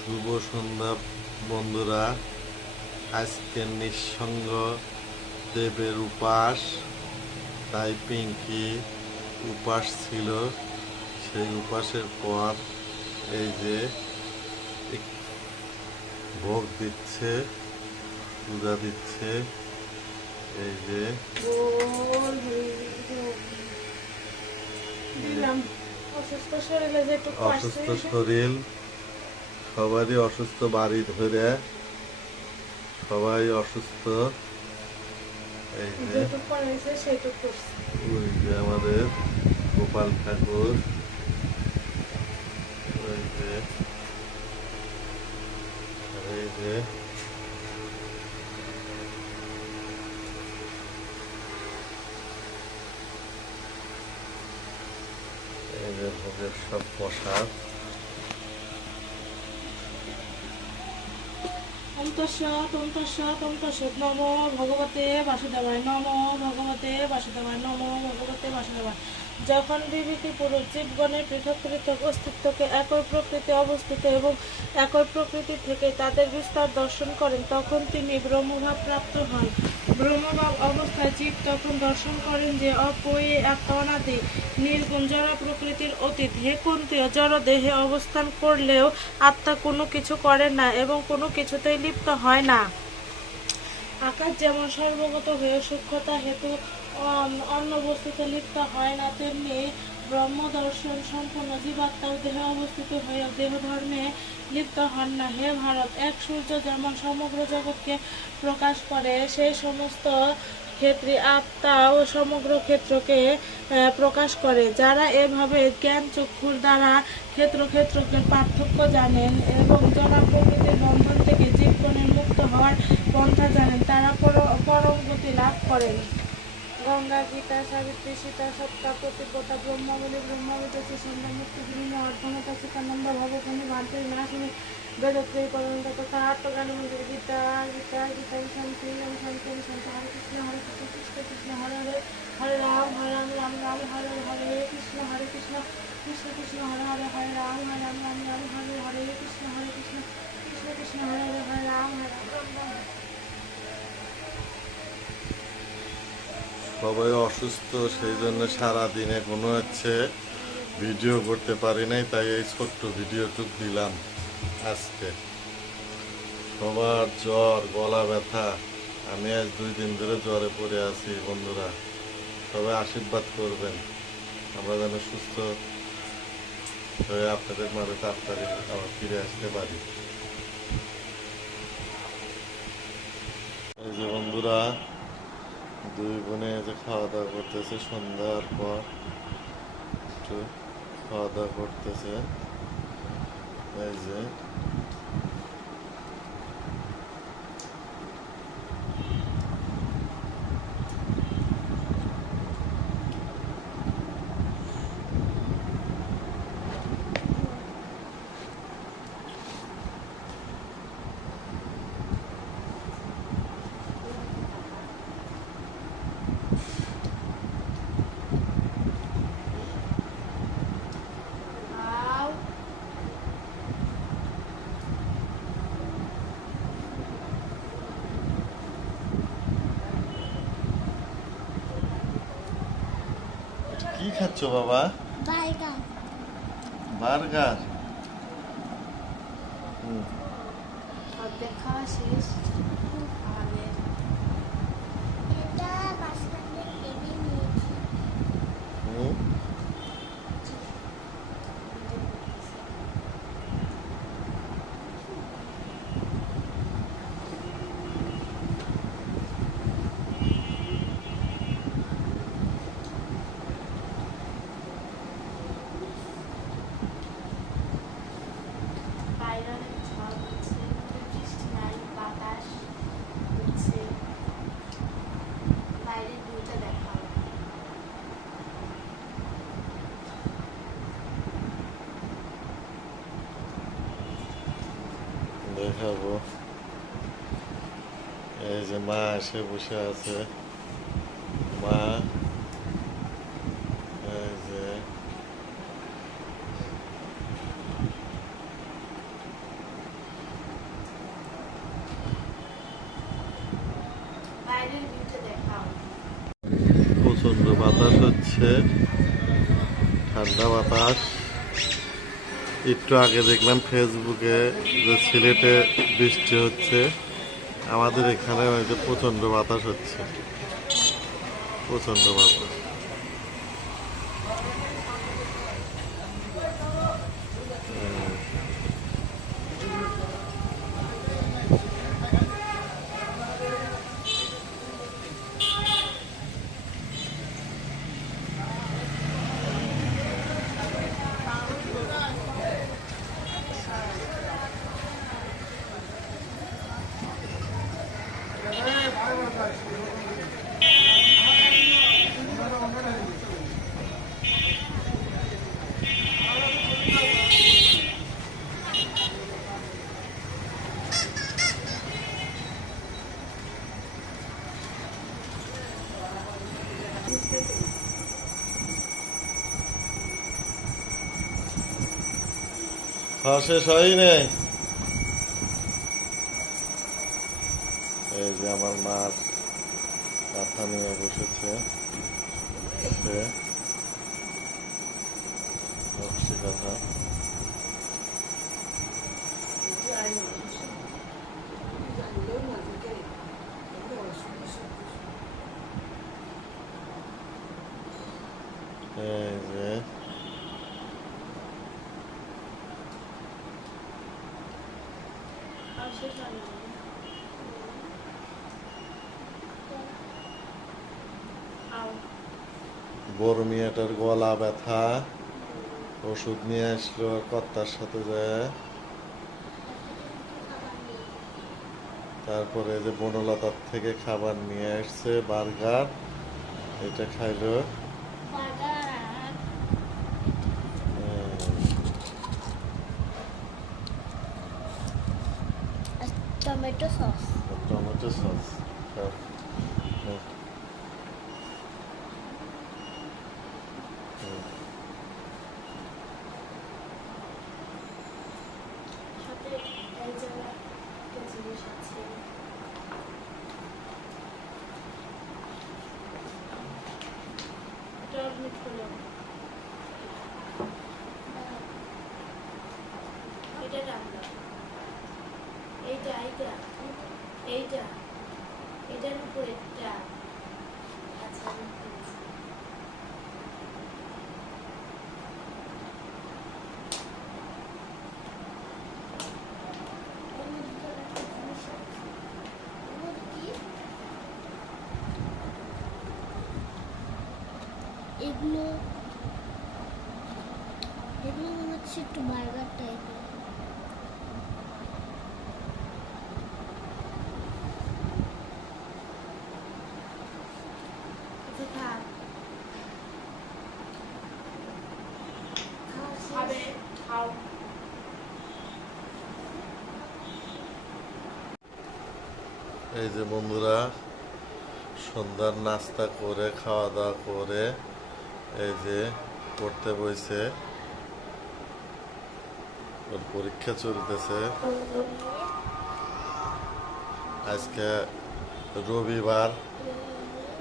শুভ সন্ধ্যা বন্ধুরা। আজকে নিঃসঙ্গ দেবের উপাস তাই পিঙ্কি উপাস ছিল। সেই উপাসের পর এই যে ভোগ দিচ্ছে পূজা দিচ্ছে এই যে অসুস্থ শরীরে যে একটু অসুস্থ শরীর সবারই অসুস্থ বাড়ি ধরে। সবাই অসুস্থ। এই যে ওই যে আমাদের গোপাল ঠাকুর। ওই যে এই যে এই যে ভোগের সব প্রসাদ। অন্তঃসৎ অন্তঃসৎ অন্তঃসৎ নম ভগবতে বাসুদেবায় নম ভগবতে বাসুদেবায় নম ভগবতে বাসুদেবায়। যখন বিভূতি পুরুষ জীবগণের পৃথক পৃথক অস্তিত্বকে একই প্রকৃতি অবস্থিত এবং একই প্রকৃতি থেকে তাদের বিস্তার দর্শন করেন, তখন তিনি ব্রহ্মভাব প্রাপ্ত হন। ব্রহ্মভাব অবস্থায় জীব তখন দর্শন করেন যে অপয়ে এক অনাদি, নির্গুণ জড় প্রকৃতির অতীত। হে কুন্তীয় জড় দেহে অবস্থান করলেও আত্মা কোনো কিছু করে না এবং কোনো কিছুতেই লিপ্ত হয় না। আকাশ যেমন সর্বগত হয়ে সূক্ষ্মতা হেতু অন্য বস্তুতে লিপ্ত হয় না, তেমনি ব্রহ্ম দর্শন সম্পূর্ণ জীবাত্মার দেহে অবস্থিত হয়ে দেহ ধর্মে লিপ্ত হন না। হে ভারত, এক সূর্য যেমন সমগ্র জগৎকে প্রকাশ করে সেই সমস্ত ক্ষেত্রে আত্মা ও সমগ্র ক্ষেত্রকে প্রকাশ করে। যারা এভাবে জ্ঞান চক্ষুর দ্বারা ক্ষেত্র ক্ষেত্রকে পার্থক্য জানেন এবং জনা প্রকৃতির বন্ধন থেকে জীবগণের মুক্ত হওয়ার পন্থা জানেন, তারা পর- পরম গতি লাভ করেন। গঙ্গা, গীতা, সাবিত্রী, সীতা সত্তা প্রতিপতা ব্রহ্মাবলী ব্রহ্মবিদসী সন্ধ্যা মুক্তি, বিভিন্ন অর্ধনতা চিতানন্দ ভবভূমি ভান্তি নাশিনী বেদত্রী পরন্ত তথা আত্মজ্ঞান মন্দির গীতা গীতা গীতা, শান্তি ওম শান্তি শান্তি, হরে কৃষ্ণ হরে কৃষ্ণ কৃষ্ণ কৃষ্ণ, হরে হরে হরে রাম হরে রাম রাম রাম, হরে হরে কৃষ্ণ হরে কৃষ্ণ কৃষ্ণ কৃষ্ণ, হরে হরে হরে রাম হরে রাম রাম রাম, হরে হরে, কৃষ্ণ হরে কৃষ্ণ কৃষ্ণ কৃষ্ণ, হরে হরে হরে রাম হরে রাম রাম রাম সবাই অসুস্থ, সেই জন্য সারাদিনে কোনো হচ্ছে ভিডিও করতে পারি নাই, তাই এই ছোট্ট ভিডিওটুক দিলাম আজকে। সবার জ্বর, গলা ব্যথা, আমি আজ দুই দিন ধরে জ্বরে পড়ে আছি বন্ধুরা। সবাই আশীর্বাদ করবেন, আমরা যেন সুস্থ হয়ে আপনাদের মাঝে তাড়াতাড়ি আবার ফিরে আসতে পারি। এই যে বন্ধুরা দুই বোনে যে খাওয়া দাওয়া করতেছে সন্ধ্যার পর একটু খাওয়া দাওয়া করতেছে। এই যে বাবা? বাইগান বার্গার? দেখাবো এই যে মা এসে বসে আছে মা এই যে প্রচণ্ড বাতাস হচ্ছে। ঠান্ডা বাতাস। একটু আগে দেখলাম ফেসবুকে যে সিলেটে বৃষ্টি হচ্ছে। আমাদের এখানে প্রচণ্ড বাতাস হচ্ছে। প্রচণ্ড বাতাস। শেষ হয়ই নেই এই যে আমার মাছ কাঁথা নিয়ে বসেছে। নকশি এই যে আর শেষ হয়নি আও বড় মেয়েটার গলা ব্যথা, ওষুধ নিয়ে আসলো কর্তার সাথে যায়। তারপরে যে বনলতার থেকে খাবার নিয়ে আসছে, বার্গার, এটা খাইলো। রাখলাম এইটা এইটা এইটা এটার উপর আচ্ছা? এগুলো এগুলো হচ্ছে একটু বার্গার টাইপের আচ্ছা থাক খাওয়া শেষ? খাবে খাও এই যে বন্ধুরা, সন্ধ্যার নাস্তা করে খাওয়া দাওয়া করে, এই যে পড়তে বইছে। ওর পরীক্ষা চলতেছে। আজকে রবিবার,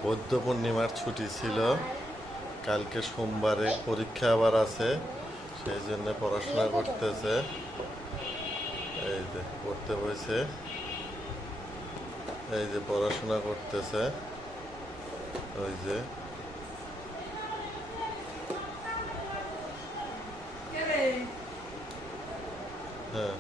বৌদ্ধ পূর্ণিমার ছুটি ছিল। কালকে সোমবারে পরীক্ষা আবার আছে, সেই জন্য পড়াশোনা করতেছে। এই যে পড়তে বইছে। এই যে পড়াশোনা করতেছে ওই যে। হ্যাঁ।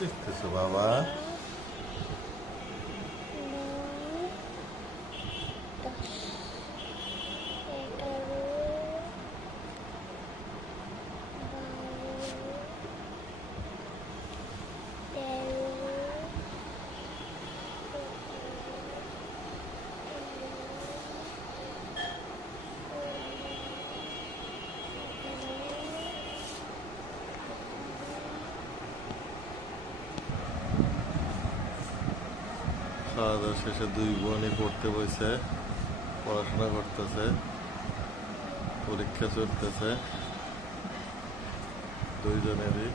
কি লিখতেছো বাবা খাওয়া দাওয়া শেষে দুই বোনই পড়তে বসে পড়াশোনা করতেছে পরীক্ষা চলতেছে। দুইজনেরই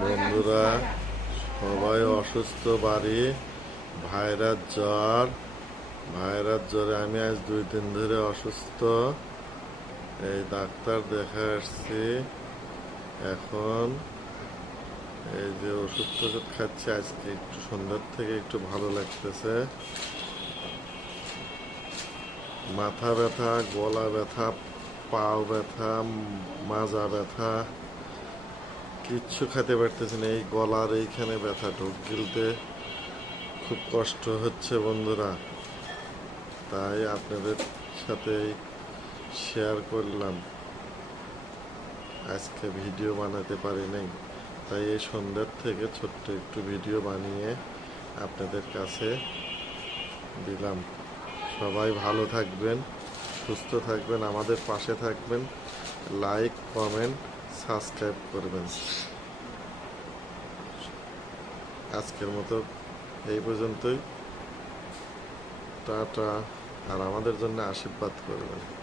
বন্ধুরা সবাই অসুস্থ বাড়ি ভাইরাস জ্বর। ভাইরাস জ্বরে আমি আজ দুই দিন ধরে অসুস্থ। এই ডাক্তার দেখা আসছি। এখন এই যে ওষুধ টষুধ খাচ্ছি, আজকে একটু সন্ধ্যার থেকে একটু ভালো লাগতেছে। মাথা ব্যথা, গলা ব্যথা, পাও ব্যথা মাজা ব্যথা। কিচ্ছু খেতে পারতেছি না, এই গলার এইখানে ব্যথা ঢোক গিলতে খুব কষ্ট হচ্ছে বন্ধুরা। তাই আপনাদের সাথে শেয়ার করলাম। আজকে ভিডিও বানাতে পারি নাই। তাই এই সন্ধ্যার থেকে ছোট্ট একটু ভিডিও বানিয়ে আপনাদের কাছে দিলাম। সবাই ভালো থাকবেন, সুস্থ থাকবেন, আমাদের পাশে থাকবেন। লাইক কমেন্ট সাবস্ক্রাইব করবেন। আজকের মতো এই পর্যন্তই। টাটা আর আমাদের জন্য আশীর্বাদ করবেন।